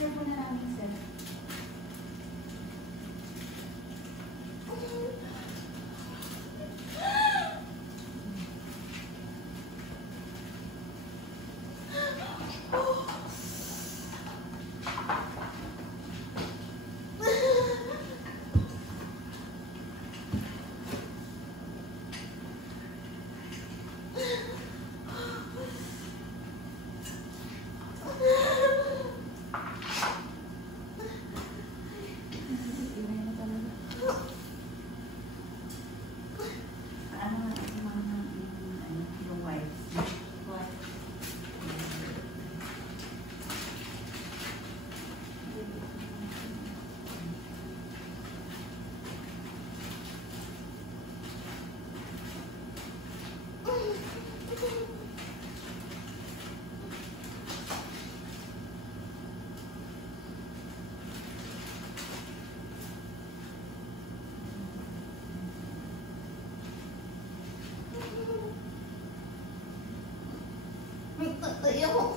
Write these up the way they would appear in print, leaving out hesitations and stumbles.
Sir po na namin, sir.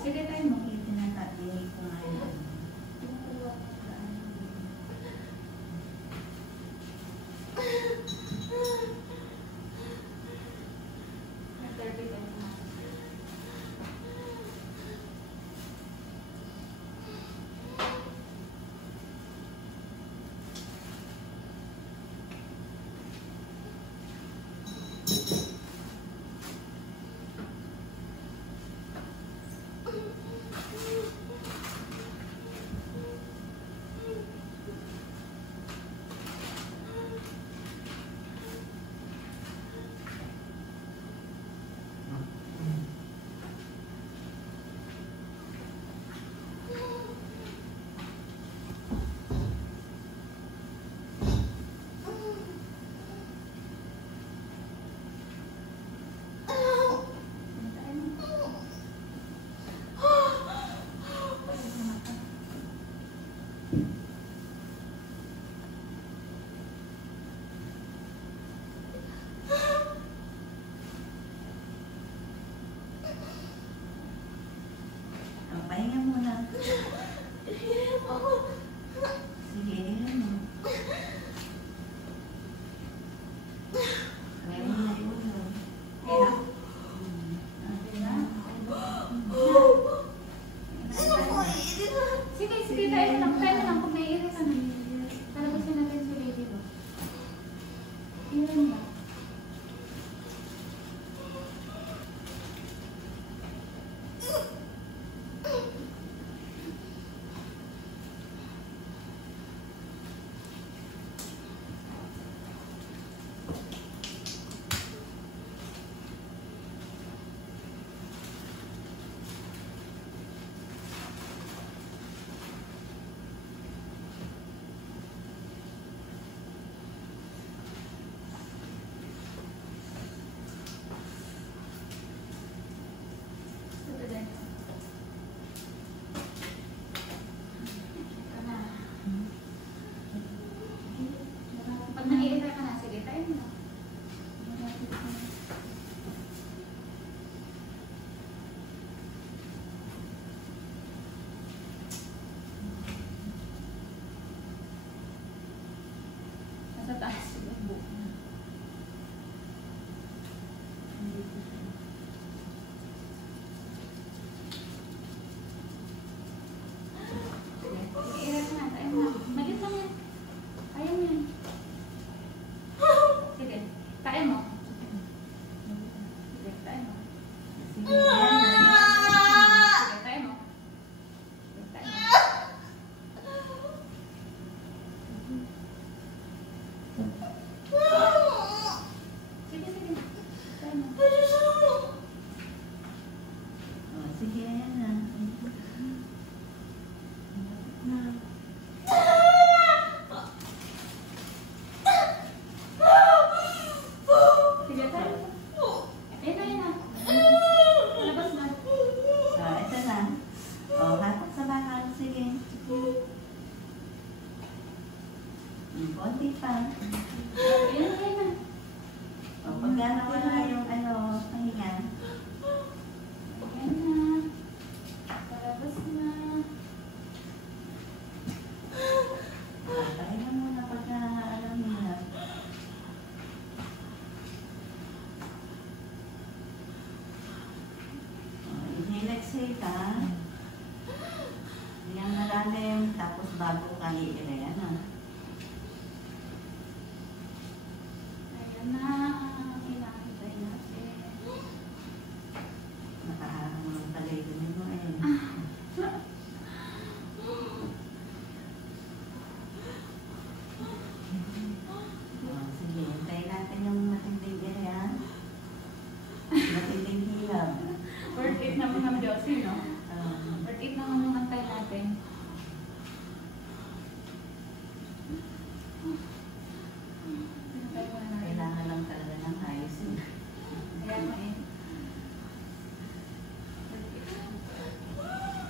Sige tayo mo. Tinatapin ko ngayon. Pahinga muna. Sige, ano? Kaya mo na yun. Kaya? Sige, tayo na lang. Tayo na lang kung may iris ka na. Talabasin natin si Lady Ro. Ilan ba? Pag naiirita ka na, sige, tayo na. Nasa taas yung buhok na. Iirita na, tayo na. Malit lang yan. Ayaw yan. Sige, tayo mo. Sige, tayo mo. Sige, yan. Sige, tayo mo. Sige, tayo mo. Sige, sige. Tayo mo. Oh, sige, yan na. Sige, tayo mo. Ayun na, ayun na. Labas na. Oh, ito na. Oh, hatak sa bakal. Sige. Konti pa. Ayun na, ayun na. Oh, pagka nawala yung pahinga. Ayun na. safe ha. Yung malalim, tapos bago ka iilayan ha. Ayan na. Inakitay natin. Nakaharang ng talay dun mo eh. Sige, hintayin natin yung matinding area. Matinding hilab. Worth it naman ng Diyos, no? Um, Worth it naman yung antay natin. Kailangan lang talaga ng ayos. Kaya mo eh.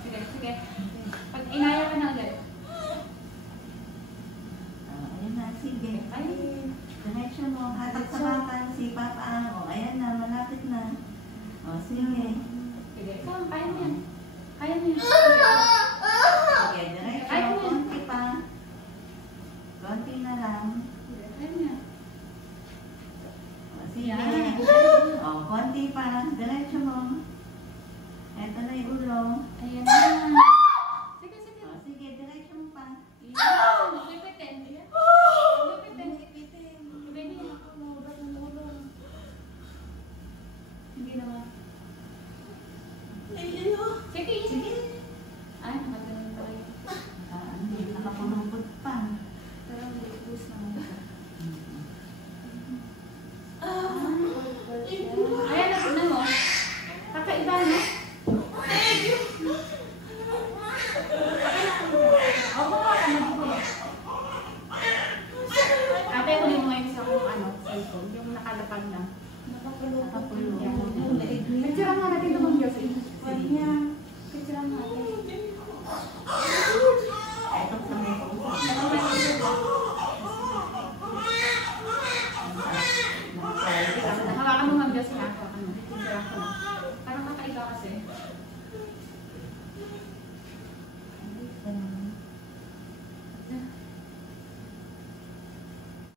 Sige, sige. Pag inaya ka na ulit. Ayun na, sige. Ay, Connection mo, hatak sa bakal, si Papa. O, ayan na, malapit na. O, sige. sige. Ikaw, kaya mo yan. Kaya mo yan. Sige, diretso. Ay, mo yan. Konti pa. Konti na lang. Sige, kaya mo yan. O, sige. Yan. O, konti pa. Diretso mo. Ito na yung ulo. Ayan na. Sige, sige. O, sige, diretso mo pa. Yan. Lipitin. Lipitin. Baby, ako naubat ng ulo. Hindi naman. Sige, sige. Ay, nakagaling tayo. Hindi, nakapulupot pa. Pero may boost naman ito. Ayan, napunan mo. Kakaiba, no? Opo, ano po? Ate, huli mo ngayon sa kung ano, cellphone, yung nakalapag na. Nakapulupot. Picture nga natin ito mong Diyos. Sige. Picture nga natin. Ito sa may Hawakan mo nga Diyos nga. Hawakan mo. Picture ako na. Parang kakaiba kasi.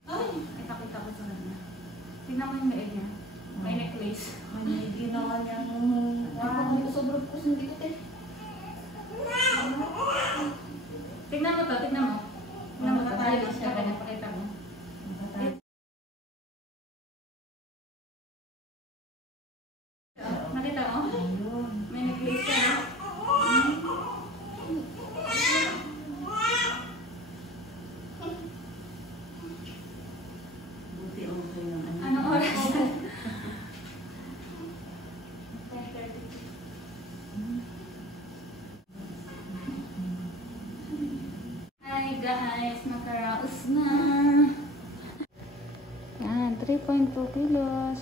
Ay, nakita ko sa kanya. Tingnan mo yung leeg niya. May necklace. May ginawa niyang Sobrang puso dito, te. Tingnan mo to, tingnan mo. Tingnan mo to, tayo siya, kanya pakita mo. Nakita mo? May necklace siya, no? Buti okay yung ano. Anong oras? Hi guys, nakaraos na. Yan, 3.2 kilos.